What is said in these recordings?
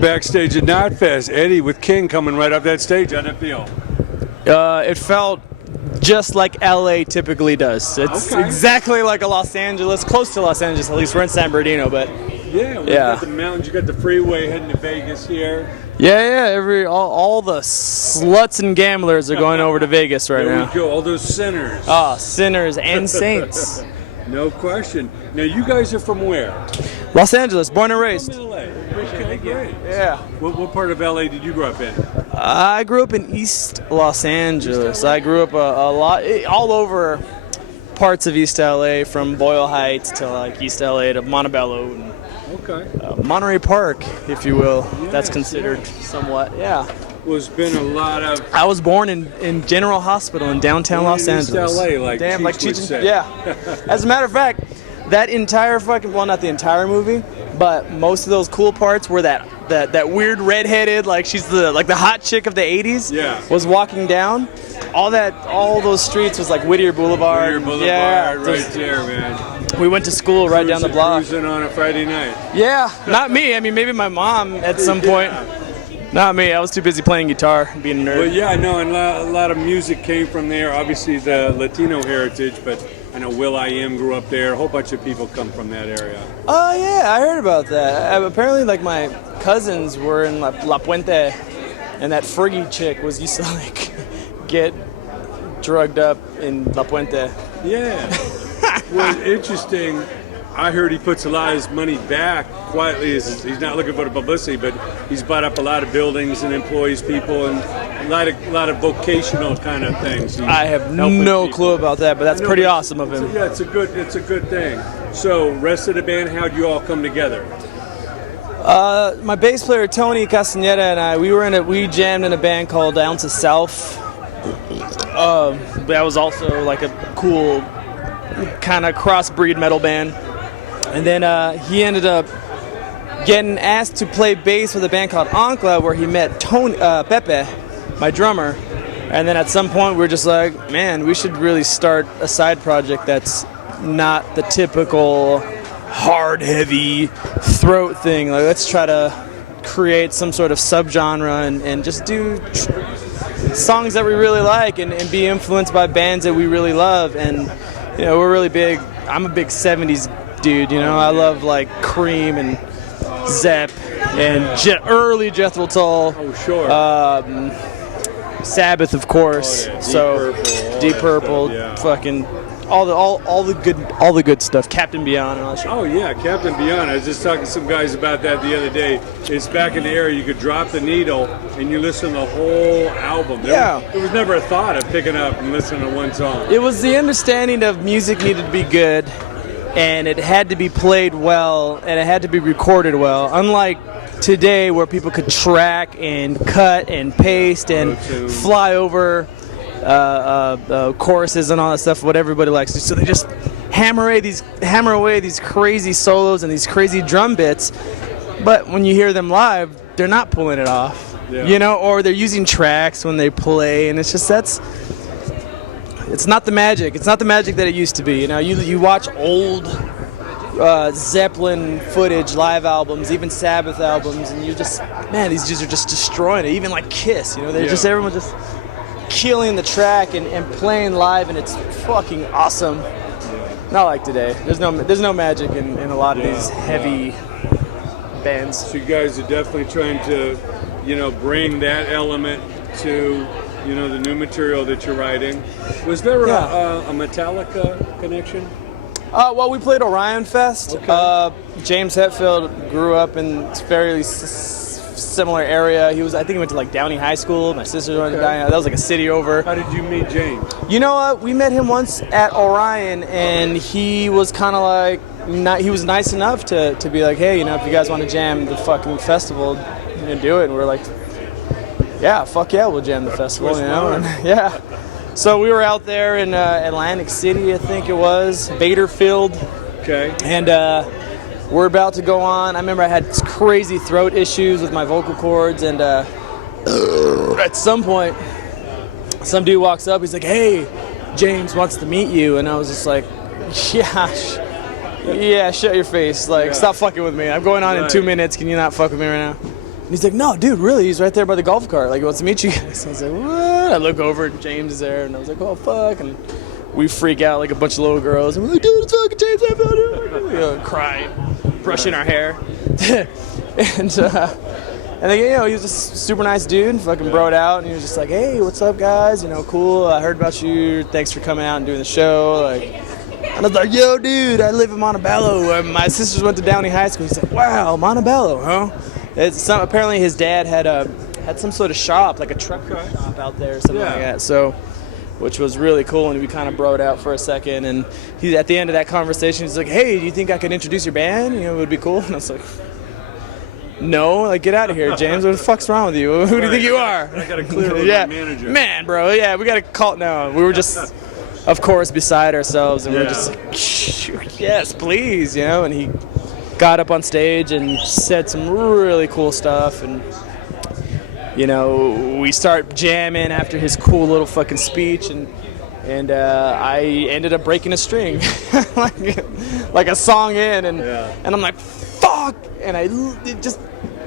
backstage at KNOTFEST. Eddie with King coming right off that stage. How'd it feel? It felt just like LA typically does. It's exactly like a Los Angeles, close to Los Angeles. At least we're in San Bernardino, but yeah, you got the mountains, you got the freeway heading to Vegas here. Yeah. All the sluts and gamblers are going over to Vegas right now. There we go. All those sinners. Oh, sinners and saints. No question. Now, you guys are from where? Los Angeles, born and raised. From LA. Okay, great. Yeah. What part of LA did you grow up in? I grew up in East Los Angeles. I grew up a lot, all over parts of East LA, from Boyle Heights to like East LA to Montebello and Monterey Park, if you will. Yes, that's considered somewhat. Yeah. Well, there's been a lot of. I was born in General Hospital in downtown Los Angeles. East LA, like damn, like Cheech would say. Yeah. As a matter of fact, that entire fucking, well, not the entire movie, but most of those cool parts were that weird redheaded, like she's the hot chick of the 80s. Yeah. Was walking down. All those streets was like Whittier Boulevard. Whittier Boulevard, yeah, right there, man. We went to school right down the block. Cruising on a Friday night. Yeah, not me. I mean, maybe my mom at some point. Not me. I was too busy playing guitar and being a nerd. Well, yeah, no, and a lot of music came from there. Obviously, the Latino heritage, but I know Will.I.am grew up there. A whole bunch of people come from that area. Oh, yeah, I heard about that. Apparently, like, my cousins were in La Puente, and that Fergie chick used to, like, get drugged up in La Puente. Yeah. Well, interesting. I heard he puts a lot of his money back quietly. He's not looking for the publicity, but he's bought up a lot of buildings and employs people and a lot of vocational kind of things. I have no clue about that, but that's pretty awesome of him. Yeah, it's a good thing. So, rest of the band, how'd you all come together? My bass player Tony Castaneda and I, we jammed in a band called Ounces South. That was also like a cool kind of crossbreed metal band. And then he ended up getting asked to play bass with a band called Ancla, where he met Pepe, my drummer. And then at some point we were just like, man, we should really start a side project that's not the typical hard, heavy throat thing. Like, let's try to create some sort of subgenre and just do songs that we really like and be influenced by bands that we really love. And, you know, we're really big. I'm a big 70s dude, you know. I love like Cream and Zepp and early Jethro Tull. Oh, sure. Sabbath, of course. Oh, yeah. Deep Purple, fucking all the good stuff. Captain Beyond and all that shit. Oh yeah, Captain Beyond. I was just talking to some guys about that the other day. It's back in the era you could drop the needle and you listen to the whole album. There was never a thought of picking up and listening to one song. It was the understanding of music needed to be good, and it had to be played well, and it had to be recorded well. Unlike today, where people could track and cut and paste and fly over choruses and all that stuff, what everybody likes to. So they just hammer away these crazy solos and these crazy drum bits. But when you hear them live, they're not pulling it off, you know, or they're using tracks when they play, and it's just it's not the magic. It's not the magic that it used to be. You know, you watch old Zeppelin footage, live albums, even Sabbath albums, and you just, man, these dudes are just destroying it. Even like Kiss, you know, everyone's just killing the track and playing live, and it's fucking awesome. Not like today. There's no magic in a lot of these heavy bands. So you guys are definitely trying to, you know, bring that element to, you know, the new material that you're writing. Was there a Metallica connection? Well, we played Orion Fest. Okay. James Hetfield grew up in a fairly similar area. I think he went to like Downey High School. My sister went to Downey. That was like a city over. How did you meet James? You know what? We met him once at Orion, and he was kind of like, he was nice enough to be like, hey, you know, if you guys want to jam the fucking festival, you can do it. And we're like, yeah, fuck yeah, we'll jam the festival, you know? And, yeah. So we were out there in Atlantic City, I think it was, Baderfield. Okay. And we're about to go on. I remember I had crazy throat issues with my vocal cords, and at some point, some dude walks up. He's like, "Hey, James wants to meet you," and I was just like, "Yeah, shut your face! Like, stop fucking with me. I'm going on in 2 minutes. Can you not fuck with me right now?" he's like, no, dude, really? He's right there by the golf cart. Like, he wants to meet you guys. I was like, what? I look over and James is there, and I was like, oh, fuck. And we freak out like a bunch of little girls. And we're like, dude, it's fucking James Hetfield. You know, crying, brushing our hair. And then, you know, he was just a super nice dude. Fucking broed out. And he was just like, hey, what's up, guys? You know, cool. I heard about you. Thanks for coming out and doing the show. Like, and I was like, yo, dude, I live in Montebello. My sisters went to Downey High School. He's like, wow, Montebello, huh? Apparently his dad had some sort of shop, like a truck shop out there or something like that. So, which was really cool, and we kind of broed out for a second. And he, at the end of that conversation, he's like, hey, do you think I could introduce your band? You know, it would be cool. And I was like, no, like, get out of here, James. What the fuck's wrong with you? Who do you think you are? I got to clear with my manager. Man, bro, yeah, we got to call. No, we were just, of course, beside ourselves, and we were just like, yes, please, you know. And he got up on stage and said some really cool stuff, and you know, we start jamming after his cool little fucking speech, and I ended up breaking a string, like a song in, and I'm like, fuck, and it just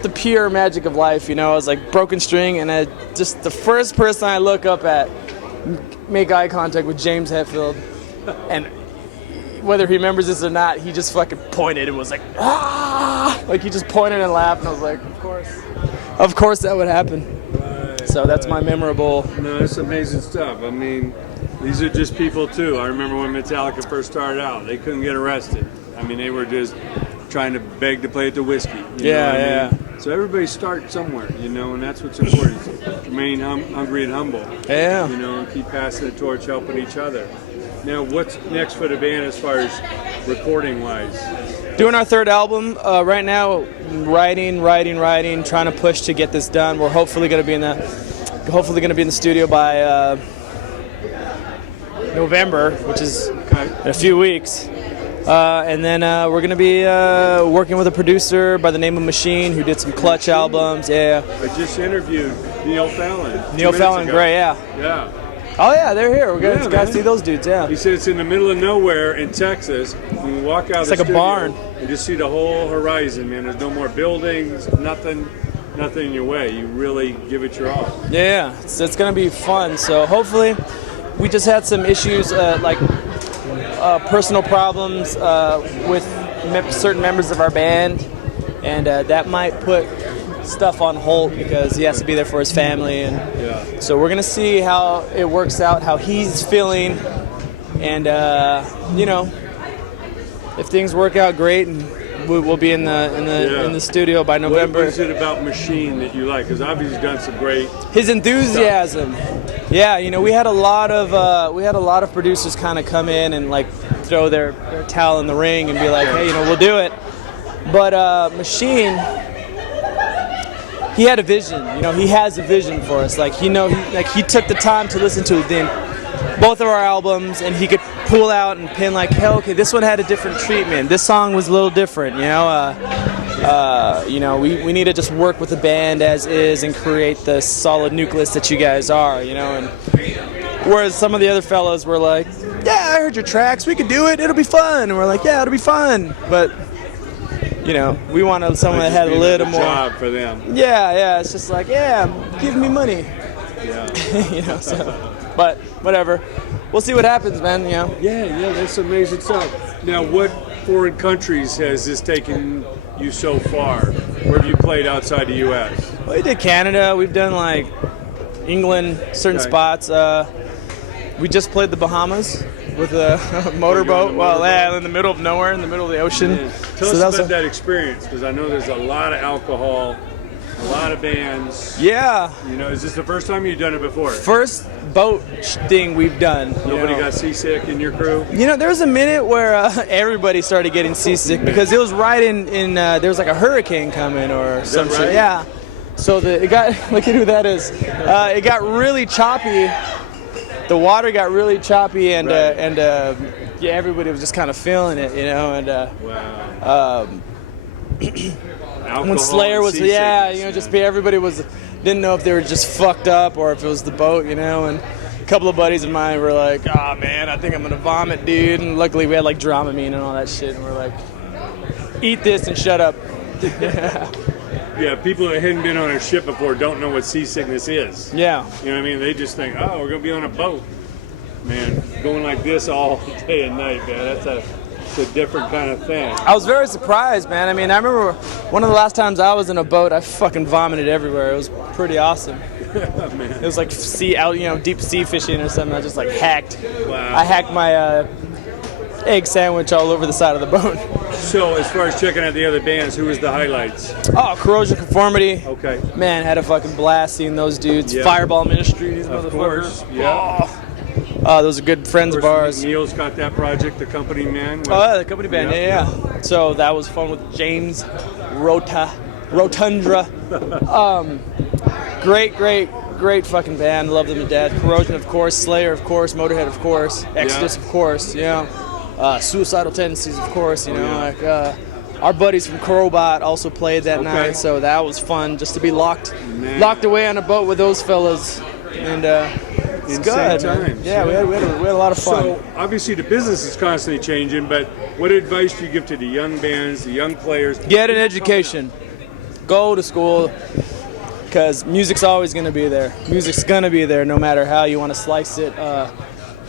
the pure magic of life, you know. I was like, broken string, and I just, the first person I look up at, make eye contact with James Hetfield, and whether he remembers this or not, he just fucking pointed and was like, ah! Like, he just pointed and laughed, and I was like, of course that would happen. Right, so that's my memorable. No, it's amazing stuff. I mean, these are just people too. I remember when Metallica first started out, they couldn't get arrested. I mean, they were just trying to beg to play at the whiskey. You know what I mean? So everybody starts somewhere, you know, and that's what's important. Remain hungry and humble. Yeah. You know, and keep passing the torch, helping each other. Now, what's next for the band as far as recording-wise? Doing our third album right now. Writing, trying to push to get this done. We're hopefully going to be in the studio by November, which is in a few weeks. And then we're going to be working with a producer by the name of Machine, who did some Clutch albums. Yeah. I just interviewed Neil Fallon. Neil Fallon, great, yeah. Yeah. Oh yeah, they're here. We're going to see those dudes, yeah. He said it's in the middle of nowhere in Texas. When you walk out of the studio, studio, a barn. You just see the whole horizon, man. There's no more buildings, nothing in your way. You really give it your all. Yeah, it's going to be fun. So hopefully, we just had some issues like personal problems with certain members of our band, and that might put stuff on hold because he has to be there for his family, and so we're gonna see how it works out, how he's feeling, and you know, if things work out great, and we'll be in the studio by November. What is it about Machine that you like? Because obviously he's done some great. His enthusiasm. Yeah, you know, we had a lot of producers kind of come in and like throw their towel in the ring and be like, hey, you know, we'll do it. But Machine, he had a vision. You know, he has a vision for us. Like, he took the time to listen to both of our albums, and he could pull out and pin like, hey, okay, this one had a different treatment. This song was a little different. You know, we need to just work with the band as is and create the solid nucleus that you guys are. You know, and whereas some of the other fellows were like, yeah, I heard your tracks. We could do it. It'll be fun. And we're like, yeah, it'll be fun. But you know, we wanted someone that had a little more job for them. Yeah. It's just like, yeah, give me money. Yeah. You know, so. But whatever. We'll see what happens, man. You know. Yeah, that's amazing stuff. Now, what foreign countries has this taken you so far? Where have you played outside the U.S.? Well, we did Canada. We've done like England, certain spots. We just played the Bahamas with a motorboat. Well, in the middle of nowhere, in the middle of the ocean. Yeah. Tell us about that experience, because I know there's a lot of alcohol, a lot of bands. Yeah. You know, is this the first time you've done it before? First boat thing we've done. Nobody got seasick in your crew? You know, there was a minute where everybody started getting seasick because it was right in there was like a hurricane coming or some shit. Right? Yeah. So it got, look at who that is. It got really choppy. The water got really choppy, and yeah, everybody was just kind of feeling it, you know. And wow. When Slayer was, everybody didn't know if they were just fucked up or if it was the boat, you know. And a couple of buddies of mine were like, "Ah, man, I think I'm gonna vomit, dude." And luckily we had like Dramamine and all that shit, and we're like, "Eat this and shut up." Yeah, people that hadn't been on a ship before don't know what seasickness is. Yeah. You know what I mean? They just think, oh, we're going to be on a boat. Man, going like this all day and night, man, it's a different kind of thing. I was very surprised, man. I mean, I remember one of the last times I was in a boat, I fucking vomited everywhere. It was pretty awesome. Man. It was like deep sea fishing or something. I just like hacked. Wow. I hacked my egg sandwich all over the side of the boat. So, as far as checking out the other bands, who was the highlights? Oh, Corrosion Conformity. Okay. Man, had a fucking blast seeing those dudes. Yeah. Fireball Ministries, Of motherfuckers. course, yeah. Those are good friends of ours. Neil's got that project, the company man. Oh, yeah, the company band, yeah. So that was fun with James Rotundra. Great fucking band. Love them to death. Corrosion, of course. Slayer, of course. Motorhead, of course. Exodus, of course. Yeah. Suicidal Tendencies, of course. You know, like our buddies from Crowbot also played that night, so that was fun just to be locked away on a boat with those fellas. And it's good. Times. Yeah, we had a lot of fun. So obviously the business is constantly changing, but what advice do you give to the young bands, the young players? Get an education. Go to school, because music's always going to be there. Music's going to be there no matter how you want to slice it.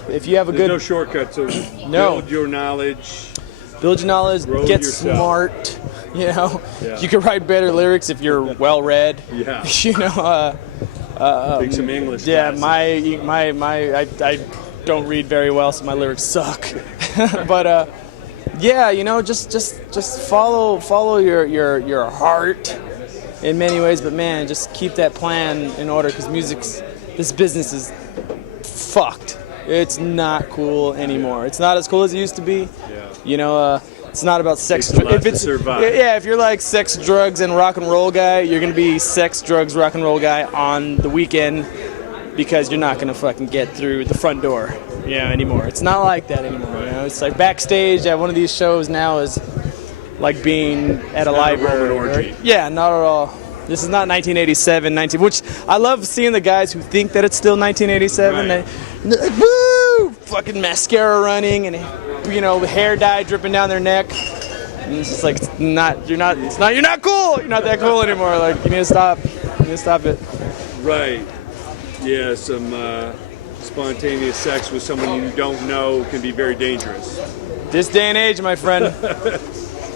If you have a There's good... no shortcuts. So No. build your knowledge. Build your knowledge, Grow get yourself. Smart, you know. Yeah. You can write better lyrics if you're well-read. Yeah. You know, Take some English yeah, classes. I don't read very well, so my lyrics suck. But yeah, you know, just follow your heart in many ways. But man, just keep that plan in order, because this business is fucked. It's not cool anymore. It's not as cool as it used to be. Yeah. You know, it's not about sex. Takes a lot to survive. Yeah, if you're like sex, drugs, and rock and roll guy, you're gonna be sex, drugs, rock and roll guy on the weekend, because you're not gonna fucking get through the front door, you know, anymore. It's not like that anymore. You know, it's like backstage at one of these shows now is like being at a library. Roman orgy. Yeah, not at all. This is not 1987, which I love seeing the guys who think that it's still 1987. Right. They're like, woo! Fucking mascara running and, you know, hair dye dripping down their neck. And it's just like, you're not cool. You're not that cool anymore. Like, you need to stop. You need to stop it. Right. Yeah, some spontaneous sex with someone you don't know can be very dangerous. This day and age, my friend.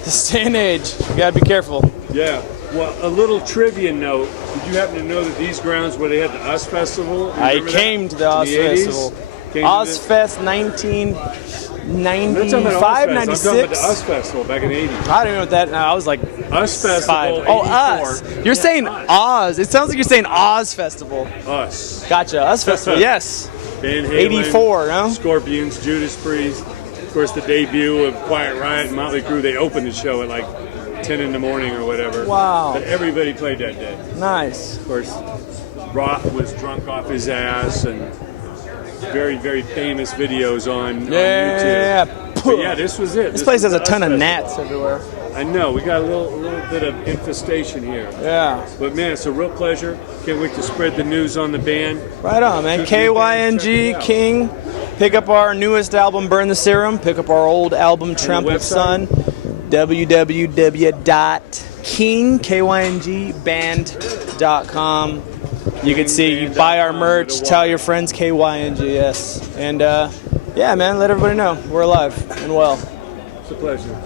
This day and age. You gotta be careful. Yeah. Well, a little trivia note. Did you happen to know that these grounds where they had the US Festival? I came to the Oz Festival. Ozfest 1995, 96. I'm talking about the US Festival back in the 80s. I don't know what that. No, I was like US Festival. 5. Oh, 84. us. You're saying Oz. It sounds like you're saying Oz Festival. Us. Gotcha. Us Festival. Yes. Van Halen, 84, no? Scorpions, Judas Priest. Of course, the debut of Quiet Riot and Motley Crue. They opened the show at like 10 in the morning or whatever. Wow. But everybody played that day. Nice. Of course, Roth was drunk off his ass, and very, very famous videos on YouTube. Yeah. But yeah, this was it. This place has was a the ton of US gnats Festival. everywhere. I know. We got a little bit of infestation here. Yeah. But man, it's a real pleasure. Can't wait to spread the news on the band. Right on, man. Check it KYNG out. King. Pick up our newest album, Burn the Serum. Pick up our old album, Trample of website? Sun. www.kyngband.com. You can see, you buy our merch, tell your friends KYNG, yes. And yeah, man, let everybody know we're alive and well. It's a pleasure.